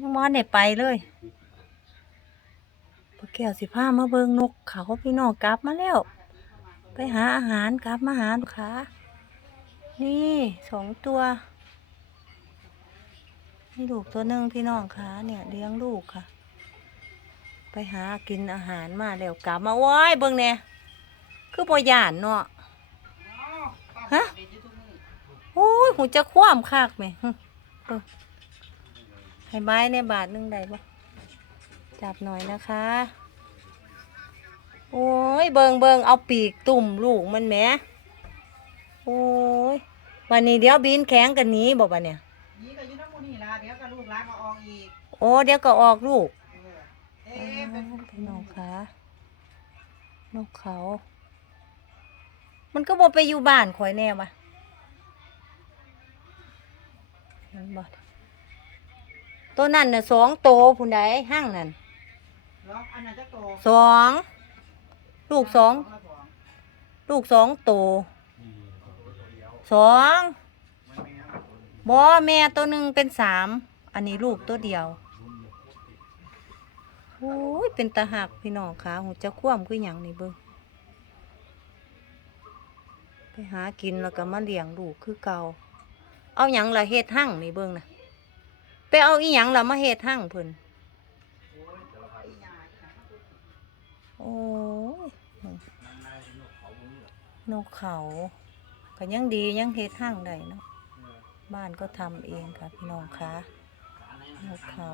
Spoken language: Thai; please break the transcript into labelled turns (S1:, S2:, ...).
S1: ยังมอนได้ไปเลยพอแก้วสิพามาเบิงนกเขาพี่น้องกลับมาแล้ว ไปหาอาหารกลับมาหาลูกค้านี่สองตัวนี่ลูกตัวหนึ่งพี่น้องคะเนี่ยเลี้ยงลูกค่ะ ไปหากินอาหารมาแล้วกลับมาว้ายเบิ่งแน่คือบ่ย่านเนาะฮะโอ้ยหูจะคว่ำคักไหมเบิ่ง ให้ไม้ในบาทหนึงได้บ่จับหน่อยนะคะ โอ้ยเบิงเบิงเอาปีกตุ่มลูกมันแหมโอ้ยวันนี้เดี๋ยวบินแข็งกันหนี้บอกว่าเนี่ย
S2: นี่ก็อยืนน้ำมูนี่ละเดี๋ยวก็ลูกร้านมาอองอีก
S1: โอ้เดี๋ยวก็ออกลูก
S2: เออเอ๊ะเป็น
S1: พี่น้องคะนกเขา มันก็บอกไปอยู่บ้านข่อยแน่วะเห็นบ่ ตัวนั่นน่ะสองโตผู้ใดห้างนั่น
S2: ล็อกอันนั้นจะโต
S1: สองลูกสอง
S2: ละสอง
S1: ลูกสองโตสองบอแม่ตัวหนึ่งเป็นสามอันนี้ลูกตัวเดียวโอ้ยเป็นตาหักพี่น้องขาหูจะคว่ำคืออย่างนี้เบิ้งไปหากินแล้วก็มาเลี้ยงลูกคือเก่าเอาหยังละเฮ็ดหั่งนี่เบิ้งนะ ไปเอาอีหยังละมาเฮ็ดหั่งเพิ่นโอ้ยนกเขาก็ยังดียังเฮ็ดหั่งได้เนาะบ้านก็ทำเองค่ะพี่น้องคะนกเขา